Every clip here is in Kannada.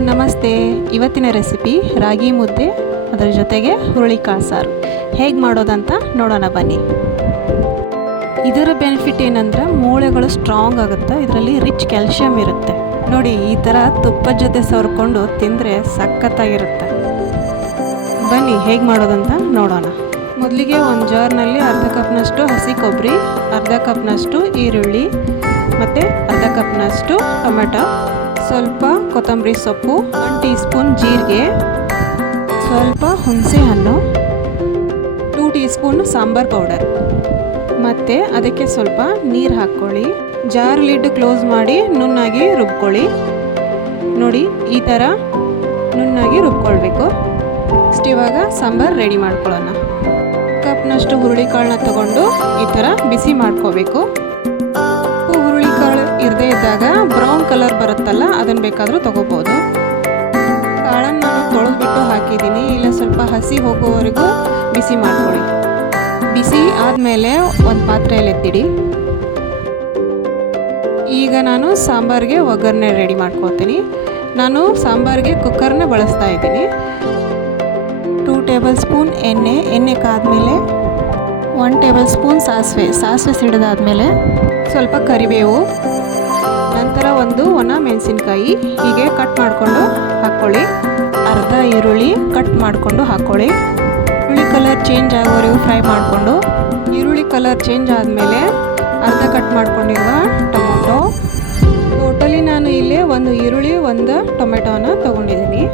ನಮಸ್ತೆ. ಇವತ್ತಿನ ರೆಸಿಪಿ ರಾಗಿ ಮುದ್ದೆ, ಅದರ ಜೊತೆಗೆ ಹುರುಳಿಕಾಳು ಸಾರು ಹೇಗೆ ಮಾಡೋದಂತ ನೋಡೋಣ ಬನ್ನಿ. ಇದರ ಬೆನಿಫಿಟ್ ಏನಂದ್ರೆ ಮೂಳೆಗಳು ಸ್ಟ್ರಾಂಗ್ ಆಗುತ್ತೆ. ಇದರಲ್ಲಿ ರಿಚ್ ಕ್ಯಾಲ್ಶಿಯಂ ಇರುತ್ತೆ. ನೋಡಿ, ಈ ಥರ ತುಪ್ಪದ ಜೊತೆ ಸವರ್ಕೊಂಡು ತಿಂದರೆ ಸಖತ್ತಾಗಿರುತ್ತೆ. ಬನ್ನಿ ಹೇಗೆ ಮಾಡೋದಂತ ನೋಡೋಣ. ಮೊದಲಿಗೆ ಒಂದು ಜಾರ್ನಲ್ಲಿ ಅರ್ಧ ಕಪ್ನಷ್ಟು ಹಸಿ ಕೊಬ್ಬರಿ, ಅರ್ಧ ಕಪ್ನಷ್ಟು ಈರುಳ್ಳಿ ಮತ್ತು ಅರ್ಧ ಕಪ್ನಷ್ಟು ಟೊಮೆಟೊ, ಸ್ವಲ್ಪ ಕೊತ್ತಂಬರಿ ಸೊಪ್ಪು, 1 ಟೀ ಸ್ಪೂನ್ ಜೀರಿಗೆ, ಸ್ವಲ್ಪ ಹುಣಸೆ ಹಣ್ಣು, 2 ಟೀ ಸ್ಪೂನ್ ಸಾಂಬಾರ್ ಪೌಡರ್ ಮತ್ತು ಅದಕ್ಕೆ ಸ್ವಲ್ಪ ನೀರು ಹಾಕ್ಕೊಳ್ಳಿ. ಜಾರ್ ಲಿಡ್ ಕ್ಲೋಸ್ ಮಾಡಿ ನುಣ್ಣಾಗಿ ರುಬ್ಕೊಳ್ಳಿ. ನೋಡಿ, ಈ ಥರ ನುಣ್ಣಾಗಿ ರುಬ್ಕೊಳ್ಬೇಕು. ಇವಾಗ ಸಾಂಬಾರು ರೆಡಿ ಮಾಡ್ಕೊಳ್ಳೋಣ. ಕಪ್ನಷ್ಟು ಹುರುಳಿಕಾಳನ್ನ ತಗೊಂಡು ಈ ಥರ ಬಿಸಿ ಮಾಡ್ಕೋಬೇಕು. ಹುರುಳಿಕಾಳು ಇರದೇ ಇದ್ದಾಗ ಬ್ರೌನ್ ಕಲರ್ ಬರುತ್ತಲ್ಲ, ಅದನ್ನು ಬೇಕಾದರೂ ತೊಗೋಬೋದು. ಕಾಳನ್ನು ನಾನು ತೊಳೆದ್ಬಿಟ್ಟು ಹಾಕಿದ್ದೀನಿ. ಇಲ್ಲ, ಸ್ವಲ್ಪ ಹಸಿ ಹೋಗೋವರೆಗೂ ಬಿಸಿ ಮಾಡ್ಕೊಳ್ಳಿ. ಬಿಸಿ ಆದಮೇಲೆ ಒಂದು ಪಾತ್ರೆಯಲ್ಲಿ ಎತ್ತಿಡಿ. ಈಗ ನಾನು ಸಾಂಬಾರಿಗೆ ಒಗ್ಗರಣೆ ರೆಡಿ ಮಾಡ್ಕೊತೀನಿ. ನಾನು ಸಾಂಬಾರಿಗೆ ಕುಕ್ಕರ್ನ ಬಳಸ್ತಾ ಇದ್ದೀನಿ. 2 ಟೇಬಲ್ ಸ್ಪೂನ್ ಎಣ್ಣೆ ಕಾದ್ಮೇಲೆ 1 ಟೇಬಲ್ ಸ್ಪೂನ್ ಸಾಸಿವೆ ಸಿಡಿದಾದ್ಮೇಲೆ ಸ್ವಲ್ಪ ಕರಿಬೇವು, ನಂತರ ಒಂದು ಒಣ ಮೆಣಸಿನ್ಕಾಯಿ ಹೀಗೆ ಕಟ್ ಮಾಡಿಕೊಂಡು ಹಾಕ್ಕೊಳ್ಳಿ. ಅರ್ಧ ಈರುಳ್ಳಿ ಕಟ್ ಮಾಡಿಕೊಂಡು ಹಾಕ್ಕೊಳ್ಳಿ. ಈರುಳ್ಳಿ ಕಲರ್ ಚೇಂಜ್ ಆಗೋವರೆಗೂ ಫ್ರೈ ಮಾಡಿಕೊಂಡು, ಈರುಳ್ಳಿ ಕಲರ್ ಚೇಂಜ್ ಆದಮೇಲೆ ಅರ್ಧ ಕಟ್ ಮಾಡ್ಕೊಂಡಿರುವ ಟೊಮೊಟೊ. ಟೋಟಲಿ ನಾನು ಇಲ್ಲಿ ಒಂದು ಈರುಳ್ಳಿ, ಒಂದು ಟೊಮೆಟೊನ ತೊಗೊಂಡಿದ್ದೀನಿ.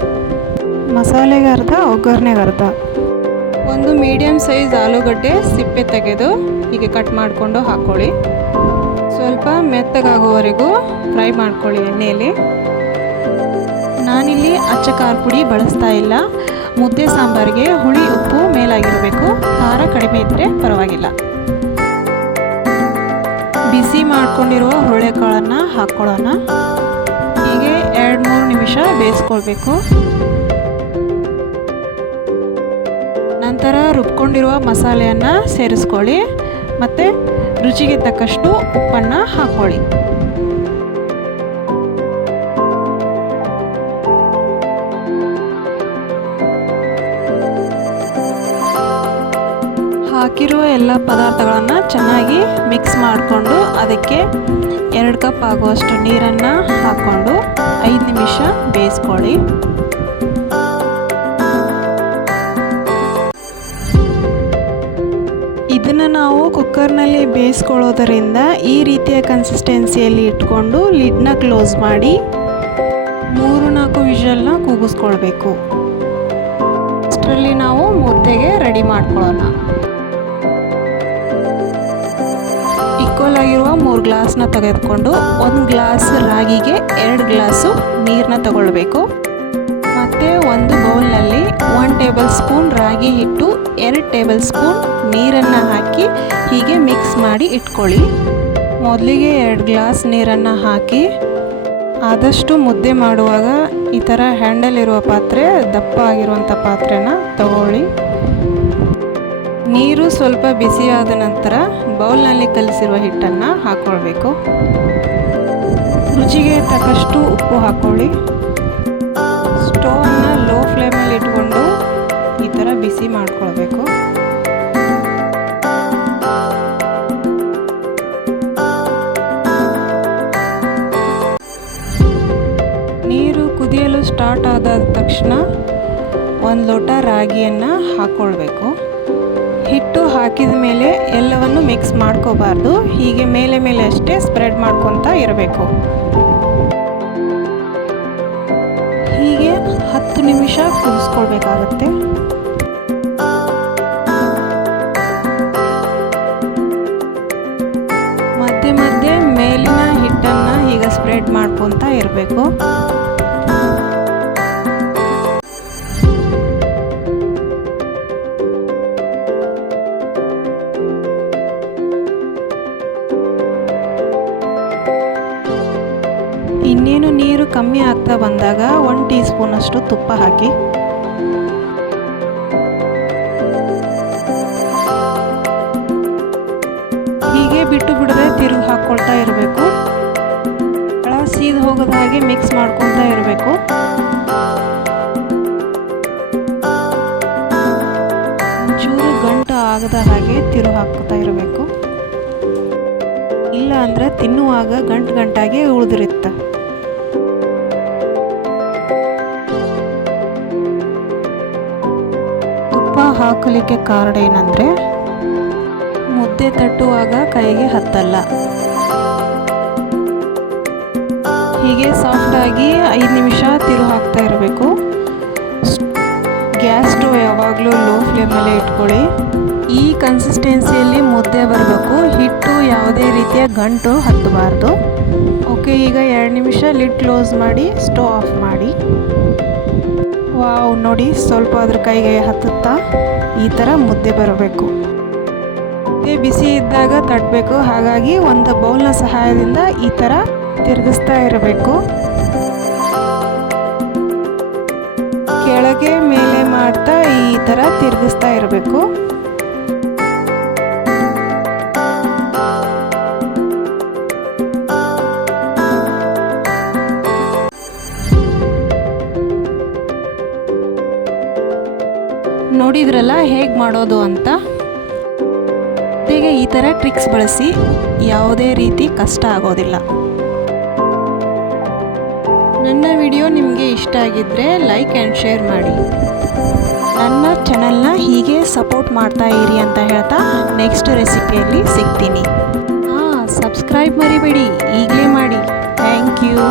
ಮಸಾಲೆಗೆ ಅರ್ಧ, ಒಗ್ಗರಣೆಗೆ ಅರ್ಧ. ಒಂದು ಮೀಡಿಯಮ್ ಸೈಜ್ ಆಲೂಗಡ್ಡೆ ಸಿಪ್ಪೆ ತೆಗೆದು ಹೀಗೆ ಕಟ್ ಮಾಡಿಕೊಂಡು ಹಾಕ್ಕೊಳ್ಳಿ. ಸ್ವಲ್ಪ ಮೆತ್ತಗಾಗೋವರೆಗೂ ಫ್ರೈ ಮಾಡ್ಕೊಳ್ಳಿ ಎಣ್ಣೆಯಲ್ಲಿ. ನಾನಿಲ್ಲಿ ಅಚ್ಚ ಖಾರ ಪುಡಿ ಬಳಸ್ತಾ ಇಲ್ಲ. ಮುದ್ದೆ ಸಾಂಬಾರಿಗೆ ಹುಳಿ ಉಪ್ಪು ಮೇಲಾಗಿರಬೇಕು. ಖಾರ ಕಡಿಮೆ ಇದ್ದರೆ ಪರವಾಗಿಲ್ಲ. ಬಿಸಿ ಮಾಡ್ಕೊಂಡಿರುವ ಹುರುಳಿಕಾಳನ್ನು ಹಾಕ್ಕೊಳ್ಳೋಣ. ಹೀಗೆ 2-3 ನಿಮಿಷ ಬೇಯಿಸ್ಕೊಳ್ಬೇಕು. ನಂತರ ರುಬ್ಕೊಂಡಿರುವ ಮಸಾಲೆಯನ್ನು ಸೇರಿಸ್ಕೊಳ್ಳಿ ಮತ್ತು ರುಚಿಗೆ ತಕ್ಕಷ್ಟು ಉಪ್ಪನ್ನು ಹಾಕ್ಕೊಳ್ಳಿ. ಹಾಕಿರುವ ಎಲ್ಲ ಪದಾರ್ಥಗಳನ್ನು ಚೆನ್ನಾಗಿ ಮಿಕ್ಸ್ ಮಾಡಿಕೊಂಡು ಅದಕ್ಕೆ 2 ಕಪ್ ಆಗುವಷ್ಟು ನೀರನ್ನು ಹಾಕ್ಕೊಂಡು 5 ನಿಮಿಷ ಬೇಯಿಸ್ಕೊಳ್ಳಿ. ಇದನ್ನು ನಾವು ಕುಕ್ಕರ್ನಲ್ಲಿ ಬೇಯಿಸ್ಕೊಳ್ಳೋದರಿಂದ ಈ ರೀತಿಯ ಕನ್ಸಿಸ್ಟೆನ್ಸಿಯಲ್ಲಿ ಇಟ್ಕೊಂಡು ಲಿಡ್ನ ಕ್ಲೋಸ್ ಮಾಡಿ 3-4 ವಿಷಲ್ನ ಕೂಗಿಸ್ಕೊಳ್ಬೇಕು. ಅಷ್ಟರಲ್ಲಿ ನಾವು ಮುದ್ದೆಗೆ ರೆಡಿ ಮಾಡ್ಕೊಳ್ಳೋಣ. ಈಕ್ವಲ್ ಆಗಿರುವ 3 ಗ್ಲಾಸ್ನ ತೆಗೆದುಕೊಂಡು 1 ಗ್ಲಾಸ್ ರಾಗಿಗೆ 2 ಗ್ಲಾಸು ನೀರನ್ನ ತಗೊಳ್ಬೇಕು. ಮತ್ತು ಒಂದು ಬೌಲ್ನಲ್ಲಿ 1 ಟೇಬಲ್ ಸ್ಪೂನ್ ರಾಗಿ ಹಿಟ್ಟು, 2 ಟೇಬಲ್ ಸ್ಪೂನ್ ನೀರನ್ನು ಹಾಕಿ ಹೀಗೆ ಮಿಕ್ಸ್ ಮಾಡಿ ಇಟ್ಕೊಳ್ಳಿ. ಮೊದಲಿಗೆ 2 ಗ್ಲಾಸ್ ನೀರನ್ನು ಹಾಕಿ, ಆದಷ್ಟು ಮುದ್ದೆ ಮಾಡುವಾಗ ಈ ಥರ ಹ್ಯಾಂಡಲ್ ಇರುವ ಪಾತ್ರೆ, ದಪ್ಪ ಆಗಿರುವಂಥ ಪಾತ್ರೆನ ತಗೊಳ್ಳಿ. ನೀರು ಸ್ವಲ್ಪ ಬಿಸಿಯಾದ ನಂತರ ಬೌಲ್ನಲ್ಲಿ ಕಲಸಿರುವ ಹಿಟ್ಟನ್ನು ಹಾಕ್ಕೊಳ್ಬೇಕು. ರುಚಿಗೆ ತಕ್ಕಷ್ಟು ಉಪ್ಪು ಹಾಕ್ಕೊಳ್ಳಿ. ಸ್ಟೋವನ್ನು ಲೋ ಫ್ಲೇಮಲ್ಲಿ ಇಟ್ಕೊಂಡು ಈ ಥರ ಬಿಸಿ ಮಾಡ್ಕೊಳ್ಬೇಕು. ನೀರು ಕುದಿಯಲು ಸ್ಟಾರ್ಟ್ ಆದ ತಕ್ಷಣ 1 ಲೋಟ ರಾಗಿಯನ್ನು ಹಾಕ್ಕೊಳ್ಬೇಕು. ಹಿಟ್ಟು ಹಾಕಿದ ಮೇಲೆ ಎಲ್ಲವನ್ನು ಮಿಕ್ಸ್ ಮಾಡ್ಕೋಬಾರ್ದು. ಹೀಗೆ ಮೇಲೆ ಅಷ್ಟೇ ಸ್ಪ್ರೆಡ್ ಮಾಡ್ಕೊತಾ ಇರಬೇಕು. ಹೀಗೆ 10 ನಿಮಿಷ ಕುದಿಸ್ಕೊಳ್ಬೇಕಾಗತ್ತೆ. ಮಧ್ಯೆ ಮೇಲಿನ ಹಿಟ್ಟನ್ನು ಹೀಗೆ ಸ್ಪ್ರೆಡ್ ಮಾಡ್ಕೊತಾ ಇರಬೇಕು. ಇನ್ನೇನು ನೀರು ಕಮ್ಮಿ ಆಗ್ತಾ ಬಂದಾಗ 1 ಟೀ ಸ್ಪೂನಷ್ಟು ತುಪ್ಪ ಹಾಕಿ. ಹೀಗೆ ಬಿಟ್ಟು ಬಿಡದೆ ತಿರುಗಿ ಹಾಕ್ಕೊಳ್ತಾ ಇರಬೇಕು. ಸೀದ್ ಹೋಗೋದ ಹಾಗೆ ಮಿಕ್ಸ್ ಮಾಡ್ಕೊತಾ ಇರಬೇಕು. ಆಗದ ಹಾಗೆ ತಿರು ಹಾಕ್ತಾ ಇರಬೇಕು. ಇಲ್ಲ ಅಂದರೆ ತಿನ್ನುವಾಗ ಗಂಟಾಗಿ ಉಳಿದಿರುತ್ತೆ. ತುಪ್ಪ ಹಾಕಲಿಕ್ಕೆ ಕಾರಣ ಏನಂದರೆ ಮುದ್ದೆ ತಟ್ಟುವಾಗ ಕೈಗೆ ಹತ್ತಲ್ಲ. ಹೀಗೆ ಸಾಫ್ಟಾಗಿ 5 ನಿಮಿಷ ತಿರು ಹಾಕ್ತಾ ಇರಬೇಕು. ಗ್ಯಾಸ್ ಸ್ಟವ್ ಯಾವಾಗಲೂ ಲೋ ಫ್ಲೇಮಲ್ಲೇ ಇಟ್ಕೊಳ್ಳಿ. ಈ ಕನ್ಸಿಸ್ಟೆನ್ಸಿಯಲ್ಲಿ ಮುದ್ದೆ ಬರಬೇಕು. ಹಿಟ್ಟು ಯಾವುದೇ ರೀತಿಯ ಗಂಟು ಹತ್ತಬಾರ್ದು. ಓಕೆ, ಈಗ 2 ನಿಮಿಷ ಲಿಡ್ ಕ್ಲೋಸ್ ಮಾಡಿ ಸ್ಟವ್ ಆಫ್ ಮಾಡಿ. ವಾವ್, ನೋಡಿ ಸ್ವಲ್ಪ ಅದ್ರ ಕೈಗೆ ಹತ್ತುತ್ತಾ ಈ ಥರ ಮುದ್ದೆ ಬರಬೇಕು. ಮುದ್ದೆ ಬಿಸಿ ಇದ್ದಾಗ ತಟ್ಟಬೇಕು. ಹಾಗಾಗಿ ಒಂದು ಬೌಲ್ನ ಸಹಾಯದಿಂದ ಈ ಥರ ತಿರುಗಿಸ್ತಾ ಇರಬೇಕು. ಕೆಳಗೆ ಮೇಲೆ ಮಾಡ್ತಾ ಈ ಥರ ತಿರುಗಿಸ್ತಾ ಇರಬೇಕು. ನೋಡಿದ್ರಲ್ಲ ಹೇಗೆ ಮಾಡೋದು ಅಂತ. ಈಗ ಈ ಥರ ಟ್ರಿಕ್ಸ್ ಬಳಸಿ ಯಾವುದೇ ರೀತಿ ಕಷ್ಟ ಆಗೋದಿಲ್ಲ. ನನ್ನ ವಿಡಿಯೋ ನಿಮಗೆ ಇಷ್ಟ ಆಗಿದ್ದರೆ ಲೈಕ್ ಆ್ಯಂಡ್ ಶೇರ್ ಮಾಡಿ. ನನ್ನ ಚಾನಲ್ನ ಹೀಗೆ ಸಪೋರ್ಟ್ ಮಾಡ್ತಾ ಇರಿ ಅಂತ ಹೇಳ್ತಾ ನೆಕ್ಸ್ಟ್ ರೆಸಿಪಿಯಲ್ಲಿ ಸಿಗ್ತೀನಿ. ಸಬ್ಸ್ಕ್ರೈಬ್ ಮರಿಬೇಡಿ, ಈಗಲೇ ಮಾಡಿ. Thank you.